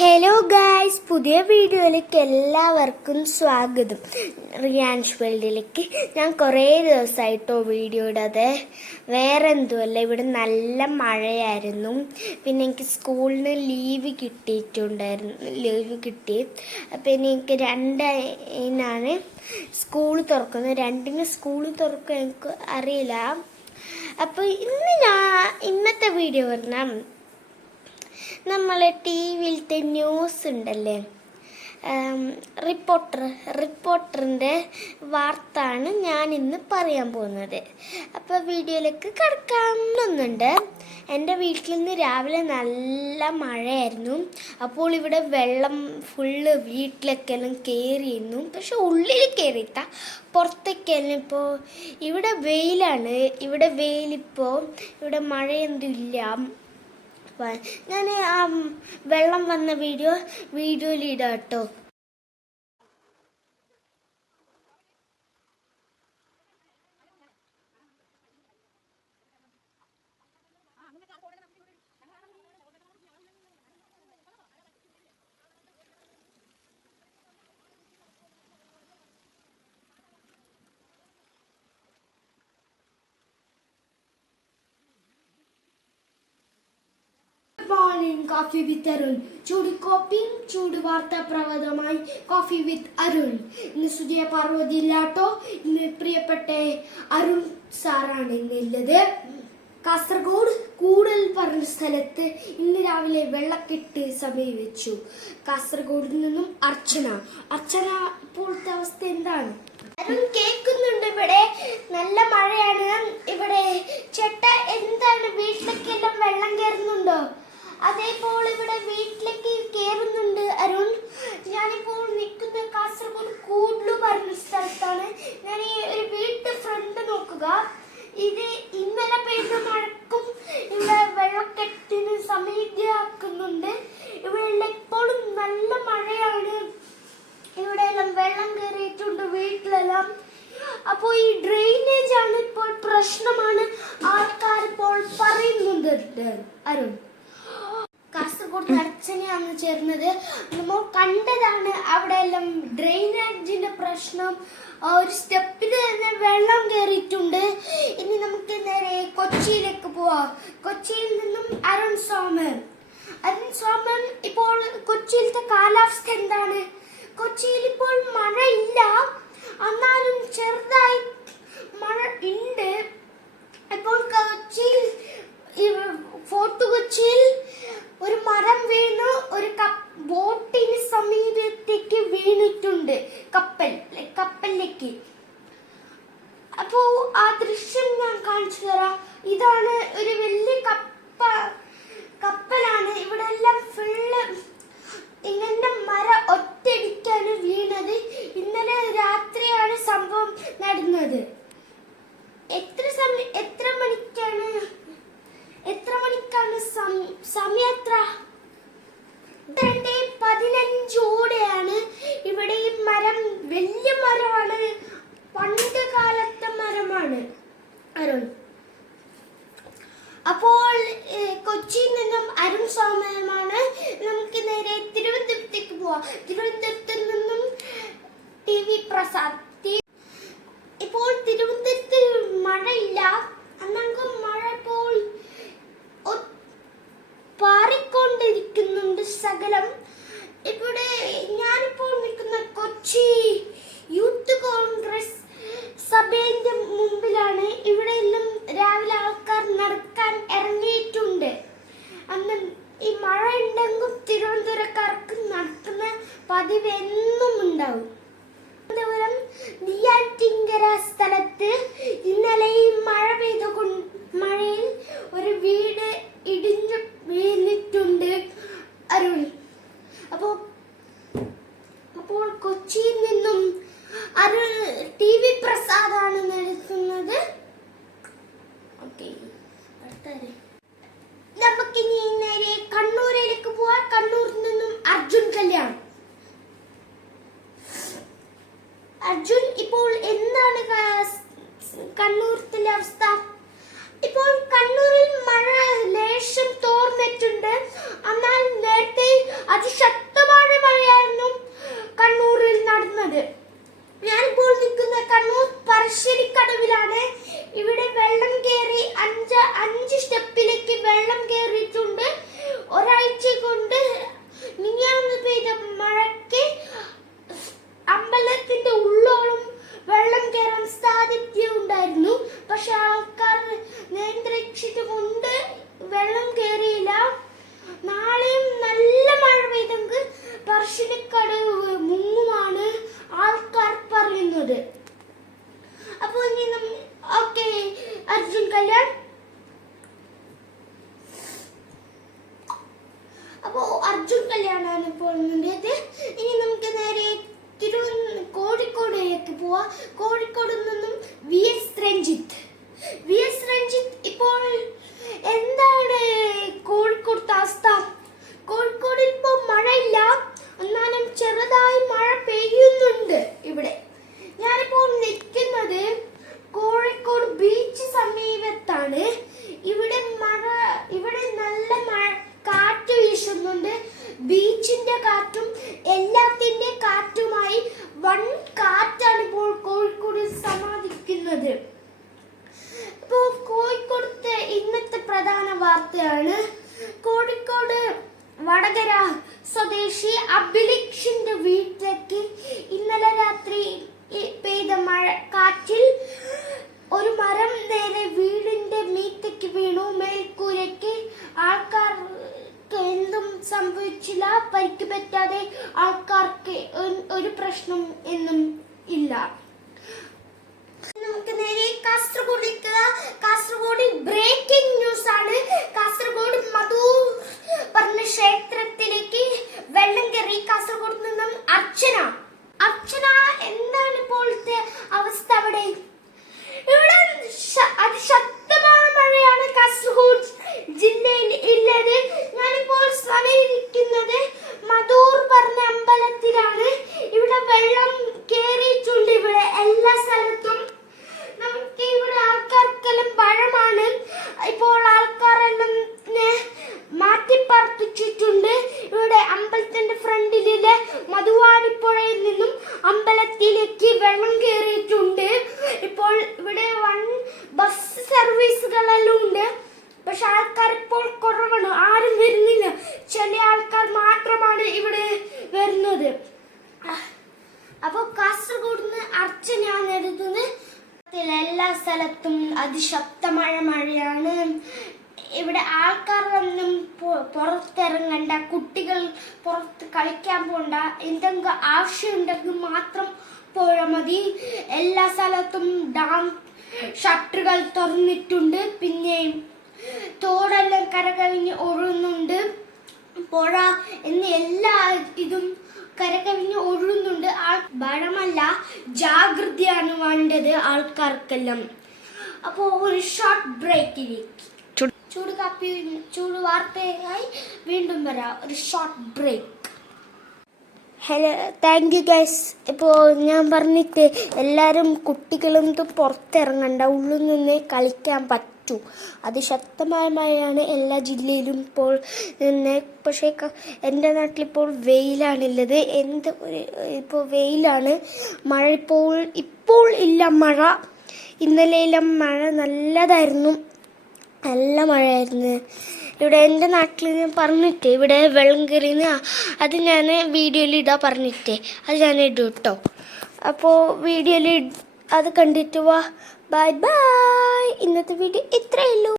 Hello guys, പുതിയ വീഡിയോയിലേക്ക് എല്ലാവർക്കും സ്വാഗതം. റിയാൻഷ് വേൾഡിലേക്ക് ഞാൻ കുറേ ദിവസമായിട്ടോ വീഡിയോ ഇടാതെ. വേറെ എന്തുമല്ല, ഇവിടെ നല്ല മഴയായിരുന്നു. പിന്നെ എനിക്ക് സ്കൂളിൽ നിന്ന് ലീവ് കിട്ടി. അപ്പം എനിക്ക് 2-നാണ് സ്കൂൾ തുറക്കുന്നത്. 2-ന് സ്കൂൾ തുറക്കുക എനിക്ക് അറിയില്ല. അപ്പോൾ ഇന്നത്തെ വീഡിയോ പറഞ്ഞാൽ നമ്മളെ ടി വിയിലത്തെ ന്യൂസ് ഉണ്ടല്ലേ, റിപ്പോർട്ടറിൻ്റെ വാർത്തയാണ് ഞാൻ ഇന്ന് പറയാൻ പോകുന്നത്. അപ്പോൾ വീഡിയോയിലേക്ക് കിടക്കാമെന്നുണ്ട്. എൻ്റെ വീട്ടിൽ നിന്ന് രാവിലെ നല്ല മഴയായിരുന്നു. അപ്പോൾ ഇവിടെ വെള്ളം ഫുള്ള് വീട്ടിലേക്കെല്ലാം കയറിയിരുന്നു. പക്ഷെ ഉള്ളിൽ കയറിയിട്ട പുറത്തേക്കെല്ലാം. ഇപ്പോൾ ഇവിടെ വെയിലാണ്. ഇവിടെ മഴയൊന്നും ഇല്ല. ഞാൻ ആ വെള്ളം വന്ന വീഡിയോയിൽ ഇടാം കേട്ടോ. Coffee with Arun. ചൂട് കോപ്പിയും ചൂട് വാർത്താ പ്രവതമായി കോഫി വിത്ത് അരുൺ. ഇന്ന് സുജയ പാർവതി ഇല്ലാട്ടോ. ഇന്ന് പ്രിയപ്പെട്ട അരുൺ സാറാണ് ഇന്നുള്ളത്. കാസർഗോഡ് കൂടൽ പറഞ്ഞ സ്ഥലത്ത് ഇന്ന് രാവിലെ വെള്ളക്കെട്ട് സംഭവിച്ചു. കാസർഗോഡിൽ നിന്നും അർച്ചന. ഇപ്പോഴത്തെ അവസ്ഥ എന്താണ്? അരുൺ കേൾക്കുന്നുണ്ട്. ഇവിടെ നല്ല മഴയാണ്. ഇവിടെ ചേട്ട എന്താണ്, വീട്ടിലേക്കെല്ലാം വെള്ളം കയറുന്നുണ്ടോ? അതേപോലെ ഇവിടെ വീട്ടിലേക്ക് കയറുന്നുണ്ട് അരുൺ. ഞാനിപ്പോൾ നിൽക്കുന്ന കാസർഗോഡ് കൂടലു പറഞ്ഞ സ്ഥലത്താണ്. ഞാൻ ഈ ഒരു വീട്ട് ഫ്രണ്ട് നോക്കുക. ഇത് ഇന്നലെ പെയ്ത മഴക്കും ഇവിടെ വെള്ളക്കെട്ടിന് സമീപമാക്കുന്നുണ്ട്. ഇവിടെ ഇപ്പോഴും നല്ല മഴയാണ്. ഇവിടെ എല്ലാം വെള്ളം കയറിയിട്ടുണ്ട് വീട്ടിലെല്ലാം. അപ്പോൾ ഈ ഡ്രെയിനേജ് ആണ് ഇപ്പോൾ പ്രശ്നമാണ് ആൾക്കാർ ഇപ്പോൾ പറയുന്നുണ്ട് അരുൺ. കാസർഗോഡ് അർച്ചനയാണ് ചേർന്നത്. നമ്മൾ കണ്ടതാണ് അവിടെ എല്ലാം ഡ്രെയിനേജിന്റെ പ്രശ്നം. ഒരു സ്റ്റെപ്പിൽ തന്നെ വെള്ളം കയറിയിട്ടുണ്ട്. ഇനി നമുക്ക് നേരെ കൊച്ചിയിലേക്ക് പോവാം. കൊച്ചിയിൽ നിന്നും അരുൺ സോമൻ. ഇപ്പോൾ കൊച്ചിയിലത്തെ കാലാവസ്ഥ എന്താണ്? കൊച്ചിയിൽ ഇപ്പോൾ മഴയില്ല, എന്നാലും ചെറുതായി മഴ ഉണ്ട്. ഇപ്പോൾ ഫോർട്ട് കൊച്ചിയിൽ ഒരു മരം വീണു ഒരു ബോട്ടിന് സമീപത്തേക്ക് വീണിട്ടുണ്ട്, കപ്പലിലേക്ക്. അപ്പോ ആ ദൃശ്യം ഞാൻ കാണിച്ചു തരാം. ഇതാണ് ഒരു വലിയ കപ്പലാണ്. ഇവിടെ എല്ലാം ഫുള്ള് ഇങ്ങനെ മരം ഒറ്റയടിക്കാണ് വീണത്. ഇന്നലെ രാത്രിയാണ് സംഭവം നടന്നത്. എത്ര മണിക്കാണ് സമയം? എത്ര 2:15 ഇവിടെ ഈ മരം വലിയ മരമാണ്. പണ്ട് കാലത്തെ മരമാണ് അരുൺ. അപ്പോൾ കൊച്ചിയിൽ നിന്നും അരുൺ സോമനാണ്. നമുക്ക് നേരെ തിരുവനന്തപുരത്തേക്ക് പോവാം. തിരുവനന്തപുരത്ത് നിന്നും TV പ്രസാദ്. ഇപ്പോൾ തിരുവനന്തപുരത്ത് മഴയില്ല, അന്നെങ്കിൽ മഴ ഇപ്പോൾ പാറിക്കൊണ്ടിരിക്കുന്നുണ്ട് സകലം. ഇവിടെ ഞാനിപ്പോൾ നിൽക്കുന്ന കൊച്ചി യൂത്ത് കോൺഗ്രസ് സഭയുടെ മുമ്പിലാണ്. ഇവിടെ എല്ലാം രാവിലെ ആൾക്കാർ നടക്കാൻ ഇറങ്ങിയിട്ടുണ്ട്. അന്ന് ഈ മഴ ഉണ്ടെങ്കിൽ തിരുവനന്തപുരക്കാർക്ക് നടക്കുന്ന പതിവ് എന്നും ഉണ്ടാവും. തിരുവനന്തപുരം നെയ്യാറ്റിൻകര സ്ഥലത്ത് ഇന്നലെ ഈ മഴയിൽ ഒരു വീട് ഇടിഞ്ഞു വീണിട്ടുണ്ട് അരുൺ. അപ്പോൾ കൊച്ചിയിൽ നിന്നും അരുൺ TV പ്രസാദാണ് നടത്തുന്നത്. നമുക്കിനി നേരെ കണ്ണൂരിലേക്ക് പോവാം. കണ്ണൂരിൽ നിന്നും അർജുൻ കല്യാൺ. അർജുൻ, ഇപ്പോൾ എന്താണ് കണ്ണൂരിലെ അവസ്ഥ? ഇപ്പോൾ കണ്ണൂരിൽ മഴ ലേശം തോർന്നിട്ടുണ്ട്. എന്നാൽ നേരത്തെ അതിശക്തി അപ്പോൾ അർജുൻ കല്യാണമാണ് പോകുന്നത്. ഇനി നമുക്ക് നേരെ കോഴിക്കോടിലേക്ക് പോവാം. കോഴിക്കോട് നിന്നും VS രഞ്ജിത്ത് ഇപ്പോൾ എന്താണ് കോഴിക്കോട് അവസ്ഥ? കോഴിക്കോടിൽ ഇപ്പോൾ മഴയില്ല, എന്നാലും ചെറുതായി മഴ പെയ്യുന്നുണ്ട്. ഇവിടെ ഞാനിപ്പോൾ നിൽക്കുന്നത് കോഴിക്കോട് ബീച്ച് സമീപത്താണ്. ഇവിടെ നല്ല മഴ, കാറ്റ് വീശുന്നുണ്ട്. ബീച്ചിന്റെ കാറ്റും എല്ലാത്തിന്റെ കാറ്റുമായി വൻ കാറ്റാണ് ഇപ്പോൾ കോഴിക്കോട് സമാപിക്കുന്നത്. ഇപ്പോൾ കോഴിക്കോടത്തെ ഇന്നത്തെ പ്രധാന വാർത്തയാണ്. കോഴിക്കോട് വടകര സ്വദേശി അഭിലക്ഷിന്റെ വീട്ടിലേക്ക് ഇന്നലെ രാത്രി പെയ്ത കാറ്റിൽ ഒരു മരം നേരെ വീടിന്റെ മീത്തേക്ക് വീണു. മേൽക്കൂരയ്ക്ക് ആൾക്കാർക്ക് എന്തും സംഭവിച്ചില്ല, പരിക്ക് പറ്റാതെ ആൾക്കാർക്ക് ഒരു പ്രശ്നം എന്നും ഇല്ല. നമുക്ക് നേരെ കാസർഗോഡ് ബ്രേക്കിംഗ് ന്യൂസ് ആണ്. കാസർഗോഡ് മധൂർ പറഞ്ഞ ക്ഷേത്രത്തിലേക്ക് വെള്ളം കയറി. കാസർഗോഡ് നിന്നും അർച്ചന എന്താണ് ഇപ്പോഴത്തെ അവസ്ഥ? അവിടെ ഇവിടെ അതിശക്തമായ മഴയാണ് കാസർഗോഡ് ജില്ലയിൽ ഉള്ളത്. ഞാനിപ്പോൾ സമീപിക്കുന്നത് മധൂർ പറഞ്ഞ അമ്പലത്തിലാണ്. ഇവിടെ വെള്ളം കയറിയിട്ടുണ്ട്. ഇവിടെ എല്ലാ സ്ഥലത്തും നമുക്ക് ഇവിടെ ആൾക്കാർക്കെല്ലാം ഭയമാണ്. ഇപ്പോൾ ആൾക്കാരെല്ലാം മാറ്റിപ്പാർപ്പിച്ചിട്ടുണ്ട്. ഇവിടെ അമ്പലത്തിന്റെ ഫ്രണ്ടിലെ മധുവാരിപ്പുഴയിൽ നിന്നും അമ്പലത്തിലേക്ക് വെള്ളം കയറിയിട്ടുണ്ട്. ഇപ്പോൾ ഇവിടെ വൺ ബസ് സർവീസുകളെല്ലാം ഉണ്ട്. പക്ഷെ ആൾക്കാർ ഇപ്പോൾ കുറവാണ്, ആരും വരുന്നില്ല. ചില ആൾക്കാർ മാത്രമാണ് ഇവിടെ വരുന്നത്. അപ്പോൾ കാസർഗോഡ് നിന്ന് അർച്ചനയാണ് എഴുതുന്നത്. എല്ലാ സ്ഥലത്തും അതിശക്തമായ മഴയാണ്. ഇവിടെ ആൾക്കാരൊന്നും പുറത്തിറങ്ങണ്ട, കുട്ടികൾ പുറത്ത് കളിക്കാൻ പോണ്ട. എന്തെങ്കിലും ആവശ്യമുണ്ടെങ്കിൽ മാത്രം പോയാൽ മതി. എല്ലാ സ്ഥലത്തും ഡാം ഷട്ടറുകൾ തുറന്നിട്ടുണ്ട്. പിന്നെ തോടെല്ലാം കരകവിഞ്ഞ് ഒഴുകുന്നുണ്ട്. പുഴ എന്ന് എല്ലാ ഇതും കരകവിഞ്ഞ് ഒഴുകുന്നുണ്ട്. ഭയമല്ല, ജാഗ്രതയാണ് വേണ്ടത് ആൾക്കാർക്കെല്ലാം. അപ്പോൾ ഒരു ഷോർട്ട് ബ്രേക്കിലേക്ക് ചൂട് വാർത്തയായി വീണ്ടും വരാം. ഒരു short break. Hello, thank you guys. ഇപ്പോൾ ഞാൻ പറഞ്ഞിട്ട് എല്ലാവരും കുട്ടികളൊന്നും പുറത്തിറങ്ങണ്ട, ഉള്ളിൽ നിന്ന് കളിക്കാൻ പറ്റൂ. അതിശക്തമായ മഴയാണ് എല്ലാ ജില്ലയിലും ഇപ്പോൾ നിന്ന്. പക്ഷേ എൻ്റെ നാട്ടിലിപ്പോൾ വെയിലാണുള്ളത്. ഇപ്പോൾ വെയിലാണ്. മഴ ഇപ്പോൾ ഇല്ല മഴ. ഇന്നലെയെല്ലാം മഴ നല്ലതായിരുന്നു, നല്ല മഴയായിരുന്നു. ഇവിടെ എൻ്റെ നാട്ടിൽ ഞാൻ പറഞ്ഞിട്ട് ഇവിടെ വെള്ളം കയറിയെന്ന്, അത് ഞാൻ വീഡിയോയിൽ ഇടാൻ പറഞ്ഞിട്ടേ, അത് ഞാൻ ഇടും കേട്ടോ. അപ്പോൾ വീഡിയോയിൽ അത് കണ്ടിട്ട് വാ. Bye bye. ഇന്നത്തെ വീഡിയോ ഇത്രയേ ഉള്ളൂ.